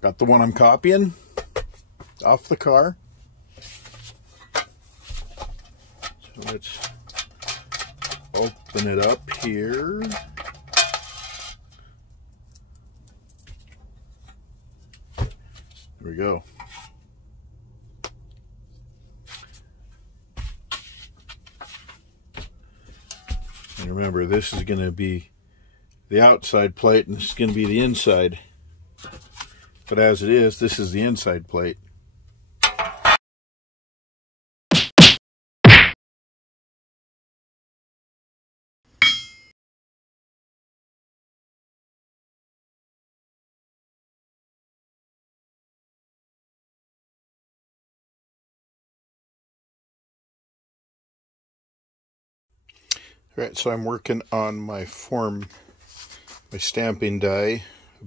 Got the one I'm copying off the car. So let's open it up here. There we go. And remember, this is going to be the outside plate and this is going to be the inside. But as it is, this is the inside plate. Alright, so I'm working on my form, my stamping die,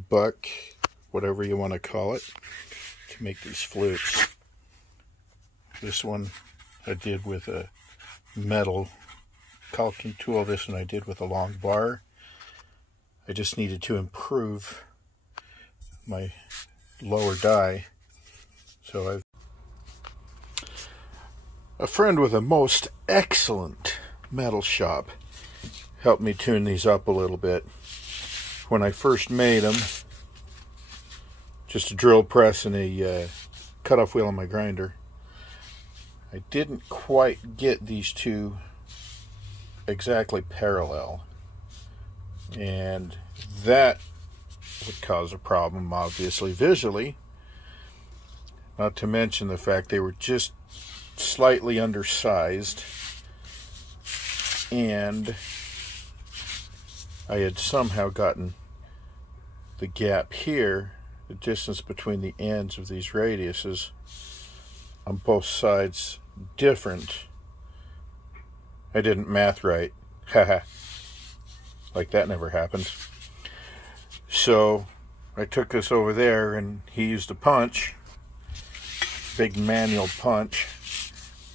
buck, whatever you want to call it, to make these flutes. This one I did with a metal caulking tool. This one I did with a long bar. I just needed to improve my lower die. So a friend with a most excellent metal shop helped me tune these up a little bit. When I first made them, just a drill press and a cutoff wheel on my grinder, I didn't quite get these two exactly parallel, and that would cause a problem, obviously, visually, not to mention the fact they were just slightly undersized, and I had somehow gotten the gap here, the distance between the ends of these radiuses on both sides different. I didn't math right. Haha. Like that never happened. So I took this over there and he used a punch, big manual punch,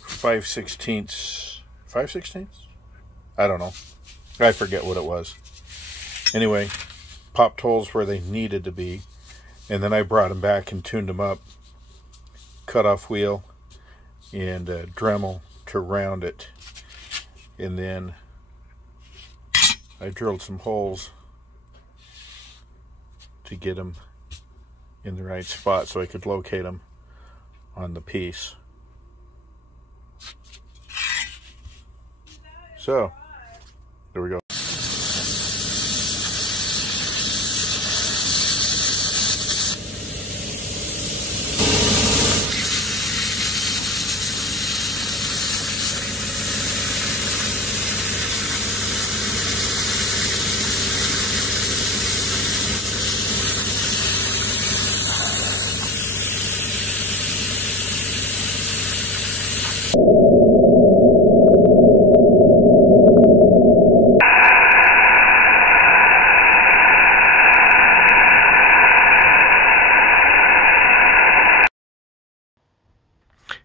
5/16. 5/16? I don't know. I forget what it was. Anyway, popped holes where they needed to be, and then I brought them back and tuned them up. Cutoff wheel and Dremel to round it, and then I drilled some holes to get them in the right spot so I could locate them on the piece. So there we go.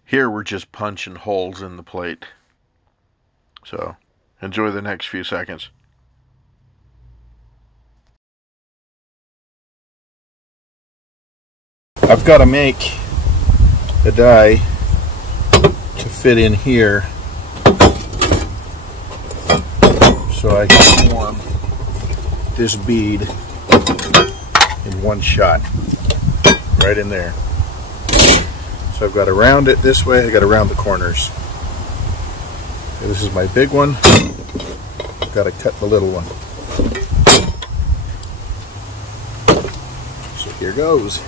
Here we're just punching holes in the plate. So enjoy the next few seconds. I've got to make a die to fit in here so I can form this bead in one shot, right in there. So I've got to round it this way, I've got to round the corners. Okay, this is my big one. I've got to cut the little one. So here goes.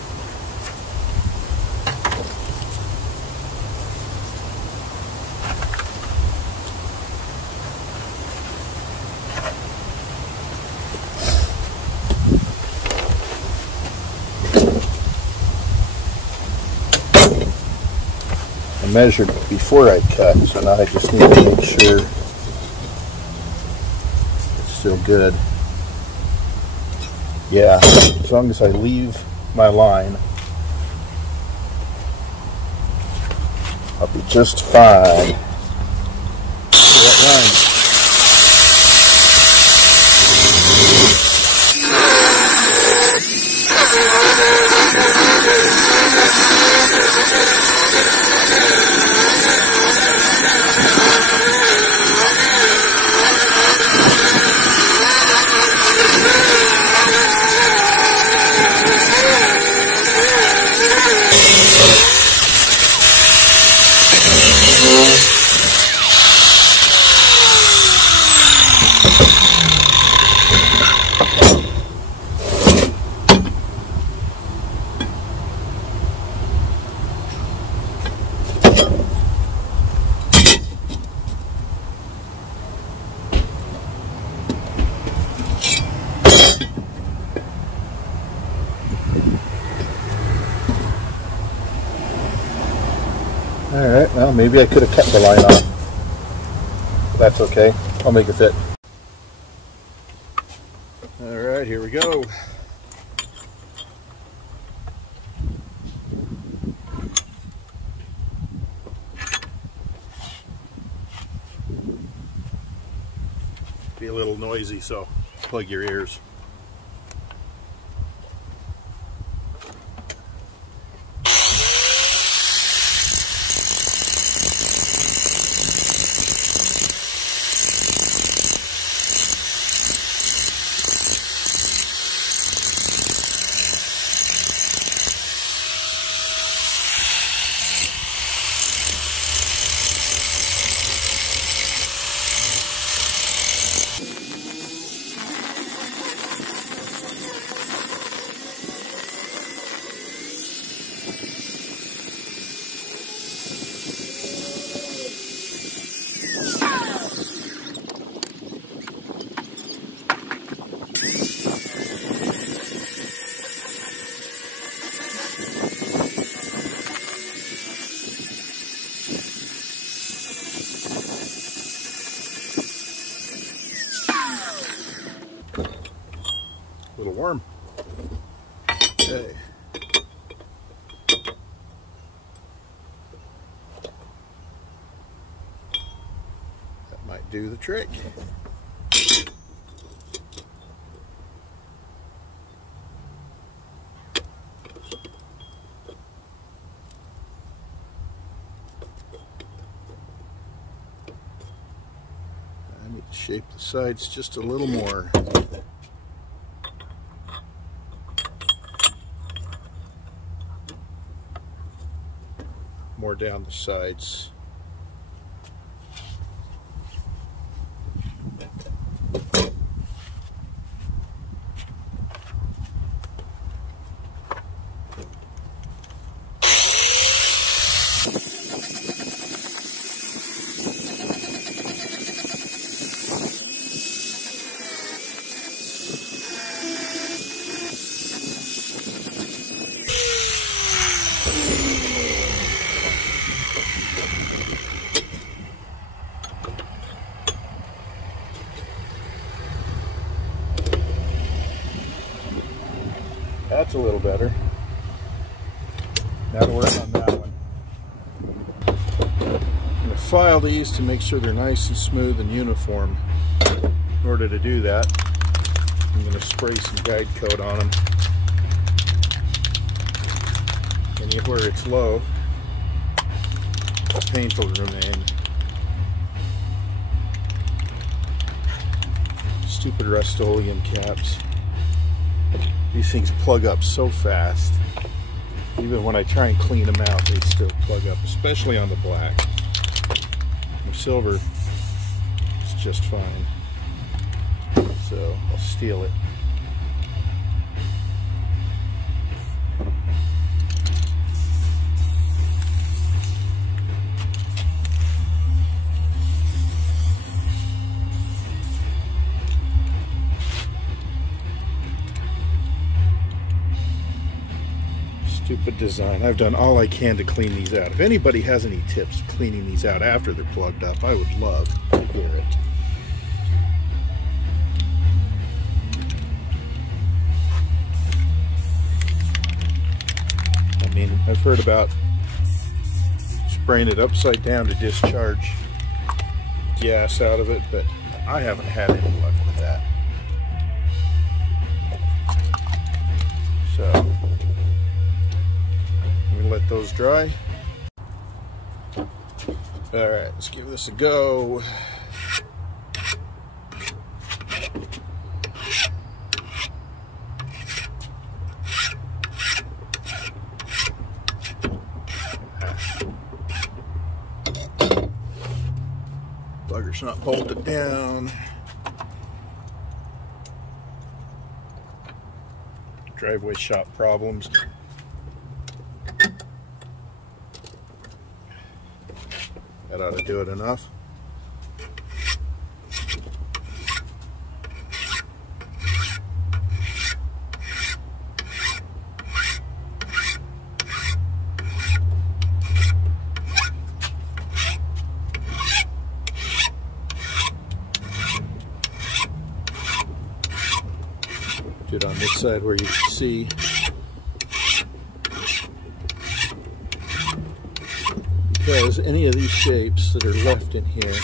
I measured before I cut, so now I just need to make sure it's still good. Yeah, as long as I leave my line, I'll be just fine. See it run. Alright, well maybe I could have kept the line on. That's okay. I'll make it fit. Alright, here we go. Be a little noisy, so plug your ears. A little warm. Okay. That might do the trick. I need to shape the sides just a little more. More down the sides. That's a little better. Now to work on that one. I'm going to file these to make sure they're nice and smooth and uniform. In order to do that, I'm going to spray some guide coat on them. And where it's low, the paint will remain. Stupid Rust-Oleum caps. These things plug up so fast. Even when I try and clean them out, they still plug up, especially on the black. The silver is just fine. So I'll steal it. Stupid design. I've done all I can to clean these out. If anybody has any tips cleaning these out after they're plugged up, I would love to hear it. I mean, I've heard about spraying it upside down to discharge gas out of it, but I haven't had any luck with that. So let those dry. Alright, let's give this a go. Bugger's not bolted down. Driveway shop problems. That ought to do it enough. on this side where you can see. Because any of these shapes that are left in here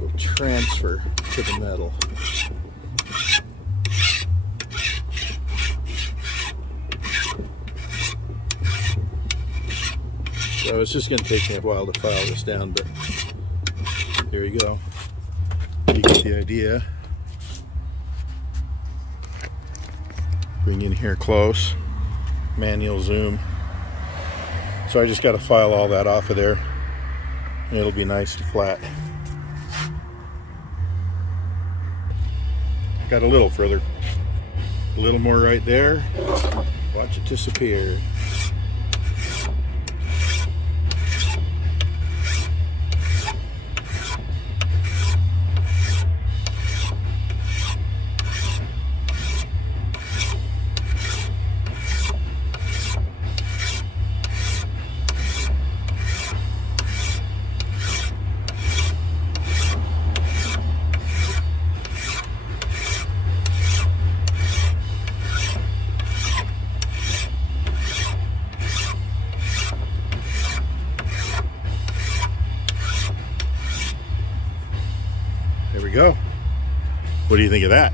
will transfer to the metal. So it's just going to take me a while to file this down, but here we go. You get the idea. Bring in here close, manual zoom. So I just got to file all that off of there, and it'll be nice and flat. Got a little further, a little more right there. Watch it disappear. There we go. What do you think of that?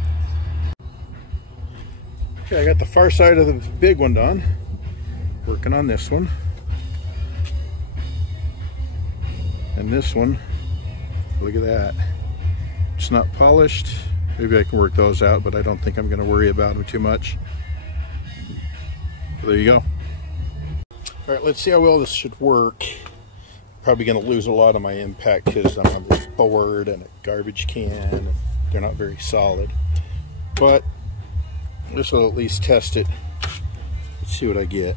Okay, I got the far side of the big one done. Working on this one. And this one, look at that. It's not polished. Maybe I can work those out, but I don't think I'm going to worry about them too much. So there you go. All right, let's see how well this should work. Probably going to lose a lot of my impact because I'm on a board and a garbage can. And they're not very solid, but this will at least test it. Let's see what I get.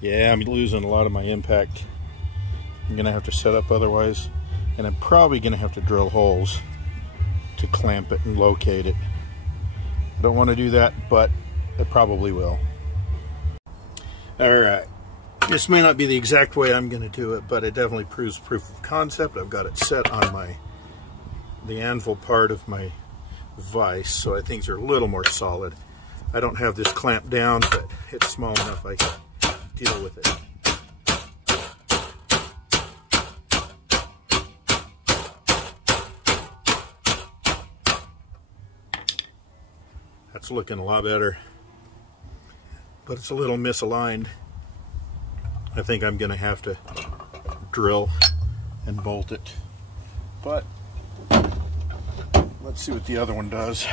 Yeah, I'm losing a lot of my impact. I'm gonna have to set up otherwise, and I'm probably gonna have to drill holes to clamp it and locate it. I don't want to do that, but I probably will. All right, this may not be the exact way I'm gonna do it, but it definitely proves proof of concept. I've got it set on the anvil part of my vise, so things are a little more solid. I don't have this clamped down, but it's small enough I can deal with it. That's looking a lot better, but it's a little misaligned. I think I'm gonna have to drill and bolt it, but let's see what the other one does.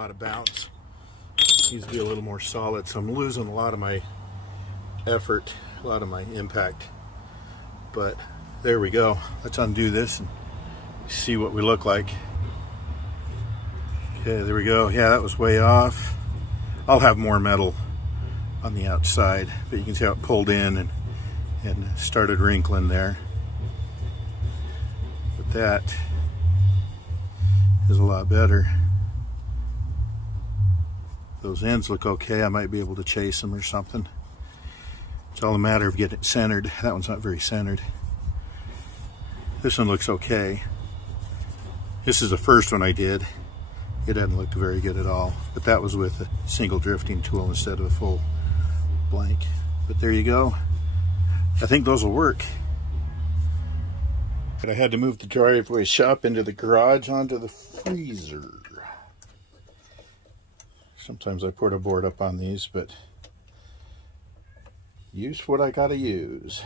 Of bounce. Needs to be a little more solid, so I'm losing a lot of my effort, a lot of my impact, but there we go. Let's undo this and see what we look like. Okay, there we go. Yeah, that was way off. I'll have more metal on the outside, but you can see how it pulled in and started wrinkling there. But that is a lot better. Those ends look okay. I might be able to chase them or something. It's all a matter of getting it centered. That one's not very centered. This one looks okay. This is the first one I did. It doesn't look very good at all. But that was with a single drifting tool instead of a full blank. But there you go. I think those will work. But I had to move the driveway shop into the garage onto the freezer. Sometimes I put a board up on these, but use what I gotta use.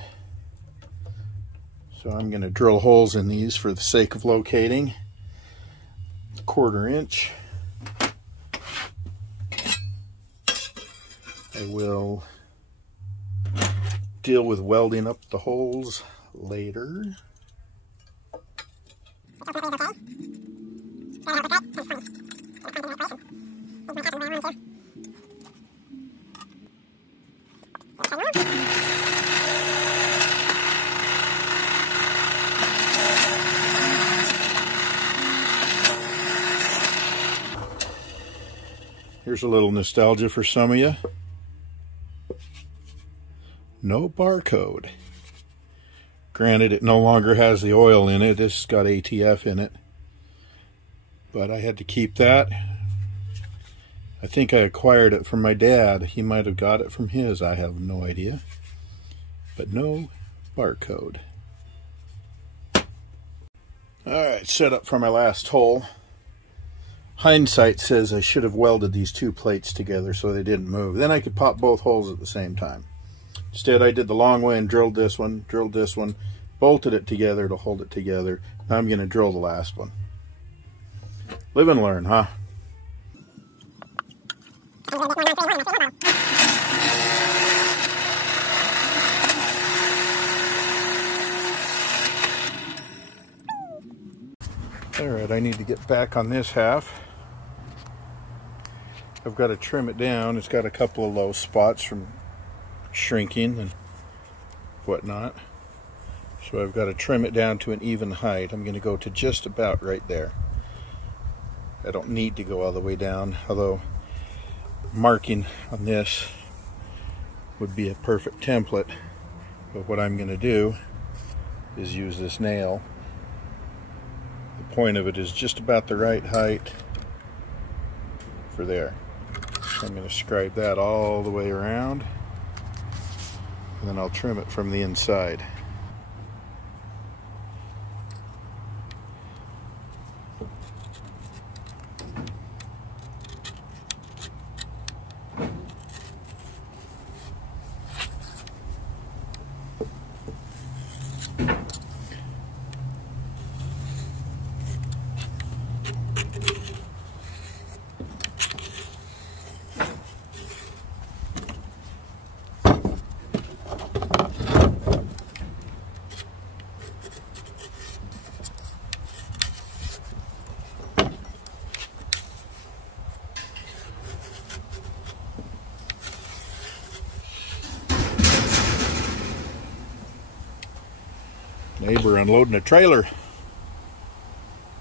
So I'm gonna drill holes in these for the sake of locating. 1/4 inch. I will deal with welding up the holes later. Here's a little nostalgia for some of you. No barcode. Granted, it no longer has the oil in it. It's got ATF in it. But I had to keep that. I think I acquired it from my dad. He might have got it from his. I have no idea. But no barcode. Alright, set up for my last hole. Hindsight says I should have welded these two plates together so they didn't move. Then I could pop both holes at the same time. Instead, I did the long way and drilled this one, bolted it together to hold it together. Now I'm going to drill the last one. Live and learn, huh? Alright, I need to get back on this half. I've got to trim it down. It's got a couple of low spots from shrinking and whatnot. So I've got to trim it down to an even height. I'm going to go to just about right there. I don't need to go all the way down, although marking on this would be a perfect template. But what I'm going to do is use this nail. The point of it is just about the right height for there. So I'm going to scribe that all the way around, and then I'll trim it from the inside. Neighbor unloading a trailer.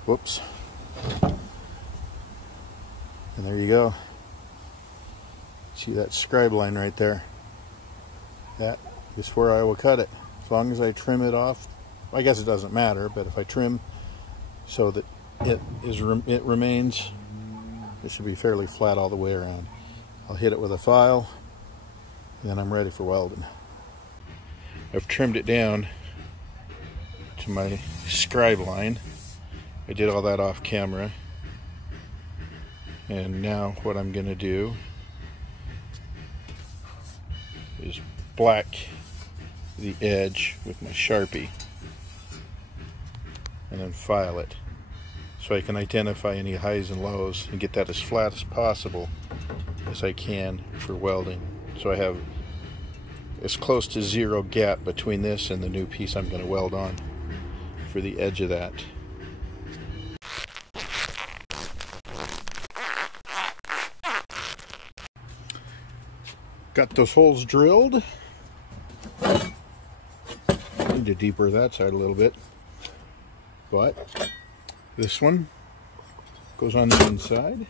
Whoops. And there you go. See that scribe line right there? That is where I will cut it. As long as I trim it off, I guess it doesn't matter, but if I trim so that it remains, it should be fairly flat all the way around. I'll hit it with a file, and then I'm ready for welding. I've trimmed it down to my scribe line. I did all that off camera, and now what I'm going to do is black the edge with my Sharpie and then file it so I can identify any highs and lows and get that as flat as possible as I can for welding, so I have as close to zero gap between this and the new piece I'm going to weld on for the edge of that. Got those holes drilled. Need to deeper that side a little bit, but this one goes on the inside.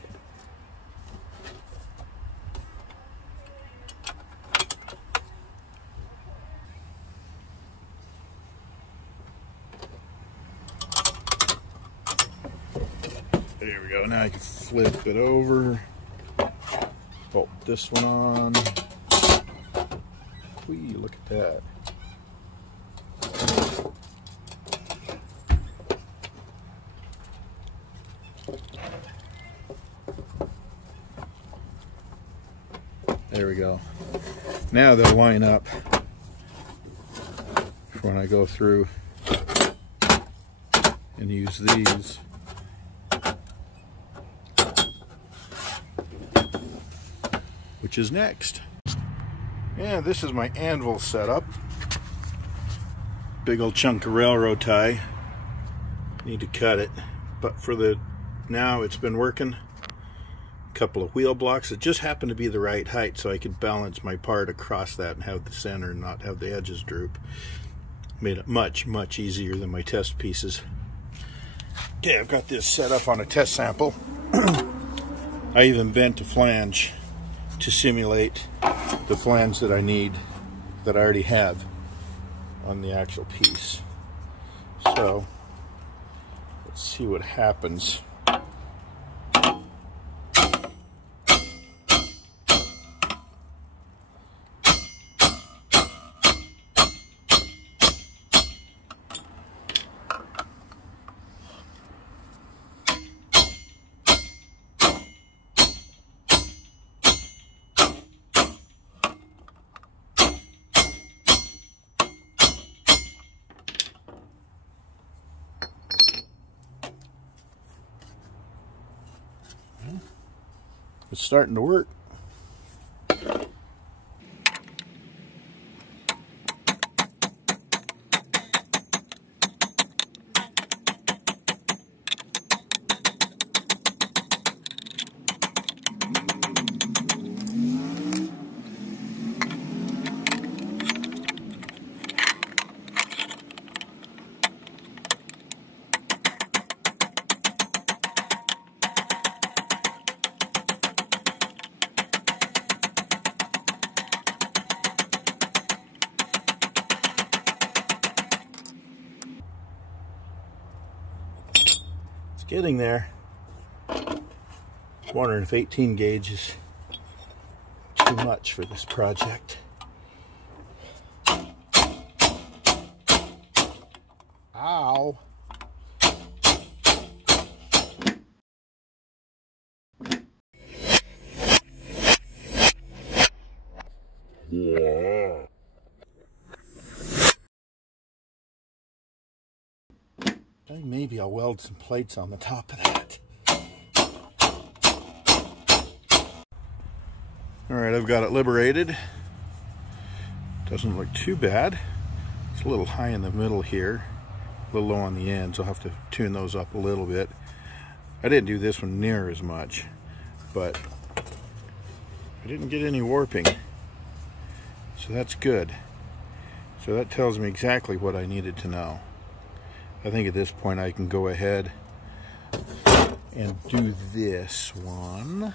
There we go. Now I can flip it over, bolt this one on. Whee, look at that. There we go. Now they'll line up for when I go through and use these. Which is next. And this is my anvil setup. Big old chunk of railroad tie. Need to cut it, but for the now it's been working. A couple of wheel blocks. It just happened to be the right height so I could balance my part across that and have the center and not have the edges droop. Made it much, much easier than my test pieces. Okay, I've got this set up on a test sample. I even bent a flange to simulate the flange that I need, that I already have on the actual piece. So let's see what happens. It's starting to work. Getting there. Wondering if 18 gauge is too much for this project. Ow. Yeah. Maybe I'll weld some plates on the top of that. Alright, I've got it liberated. Doesn't look too bad. It's a little high in the middle here, a little low on the ends. I'll have to tune those up a little bit. I didn't do this one near as much, but I didn't get any warping. So that's good. So that tells me exactly what I needed to know. I think at this point I can go ahead and do this one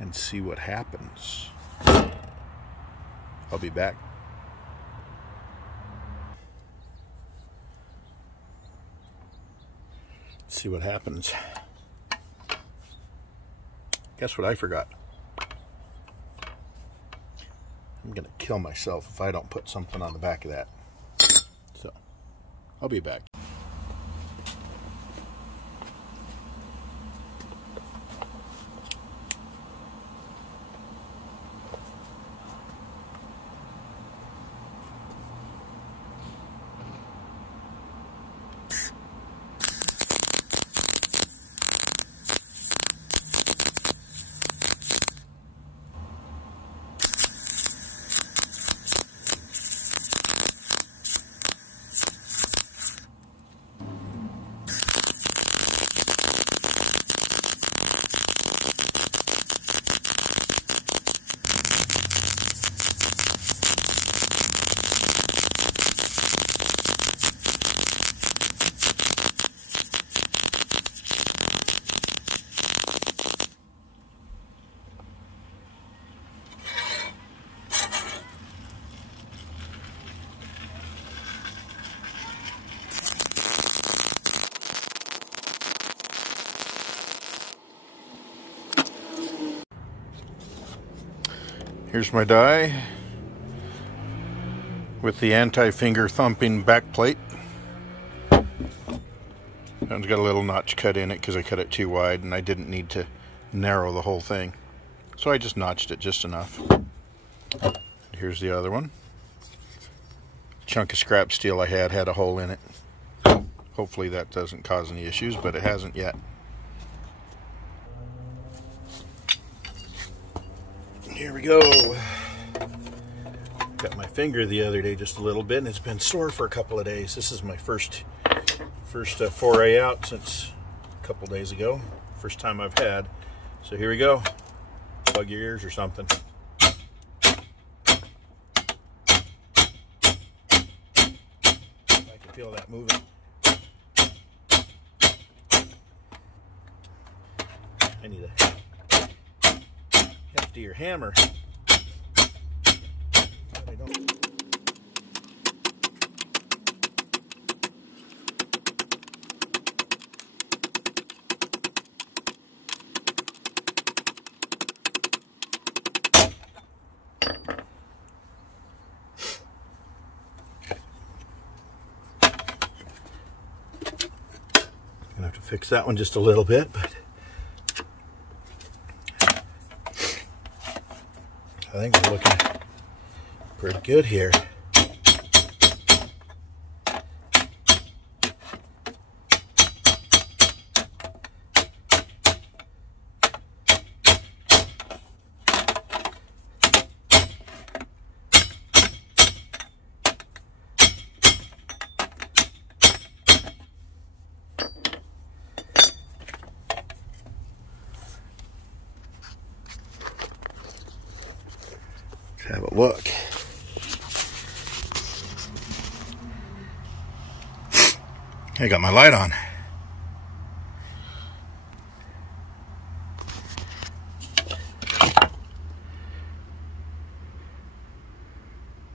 and see what happens. I'll be back. Let's see what happens. Guess what I forgot? I'm gonna kill myself if I don't put something on the back of that. So, I'll be back. Here's my die with the anti-finger thumping back plate. That one's got a little notch cut in it because I cut it too wide and I didn't need to narrow the whole thing. So I just notched it just enough. Here's the other one. Chunk of scrap steel I had a hole in it. Hopefully that doesn't cause any issues, but it hasn't yet. Here we go. Got my finger the other day just a little bit, and it's been sore for a couple of days. This is my first foray out since a couple days ago. First time I've had. So here we go. Plug your ears or something. I can feel that moving. I need a heftier hammer. But I don't. Gonna have to fix that one just a little bit, but I think we're looking pretty good here. Have a look. I got my light on.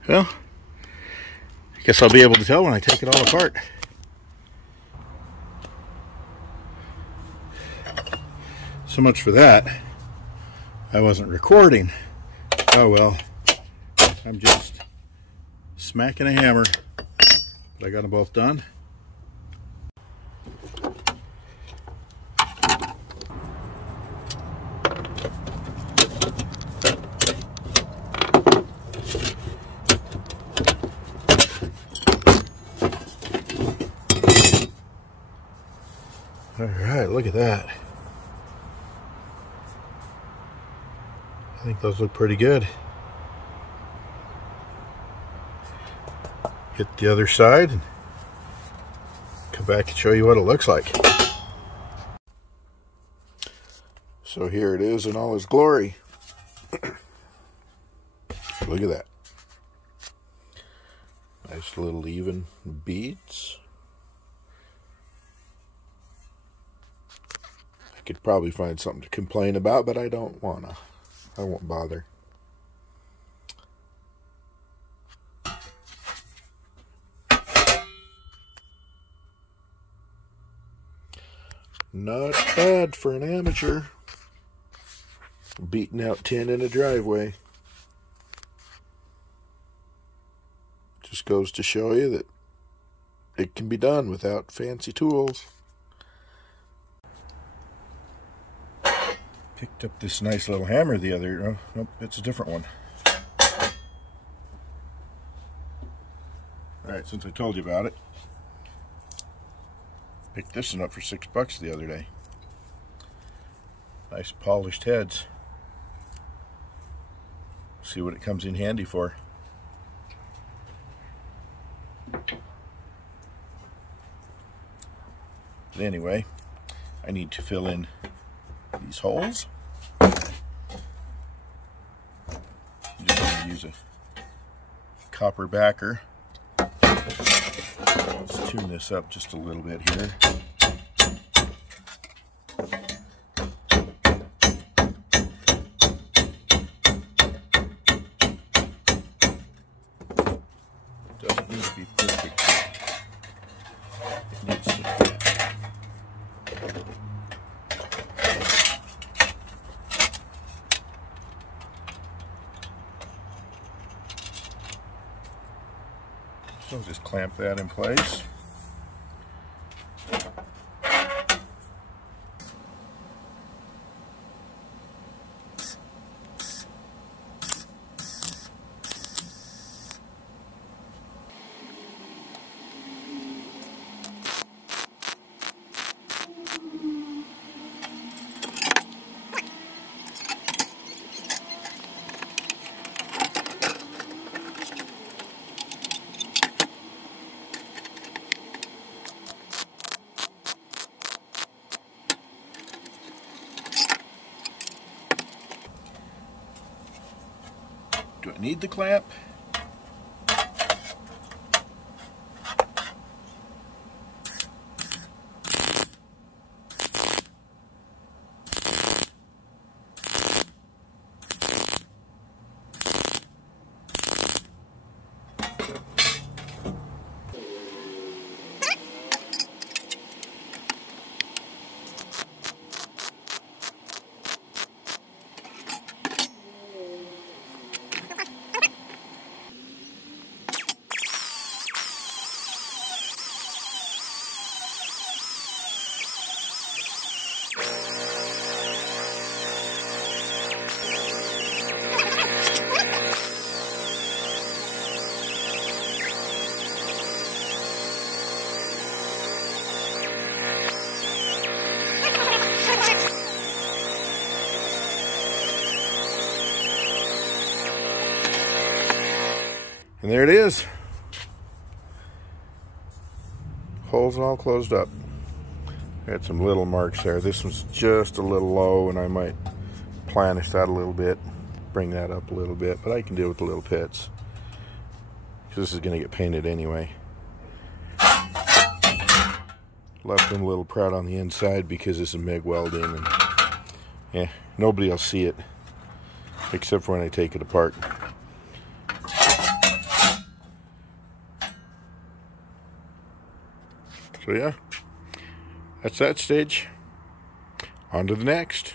Well, I guess I'll be able to tell when I take it all apart. So much for that. I wasn't recording. Oh well. I'm just smacking a hammer, but I got them both done. All right, look at that. I think those look pretty good. Hit the other side and come back and show you what it looks like. So here it is in all its glory. Look at that. Nice little even beads. I could probably find something to complain about, but I don't wanna. I won't bother. Not bad for an amateur. Beating out tin in a driveway. Just goes to show you that it can be done without fancy tools. Picked up this nice little hammer the other... Oh, nope, it's a different one. Alright, since I told you about it. Picked this one up for $6 the other day. Nice polished heads. See what it comes in handy for. But anyway, I need to fill in these holes. I'm just going to use a copper backer. Let's tune this up just a little bit here. Doesn't need to be perfect. It needs to fit. So just clamp that in place. need the clamp. And there it is. Holes all closed up. I had some little marks there. This one's just a little low, and I might planish that a little bit, bring that up a little bit, but I can deal with the little pits, because this is going to get painted anyway. Left them a little proud on the inside because this is MIG welding, and yeah, nobody will see it except for when I take it apart. So yeah, that's that stage. On to the next.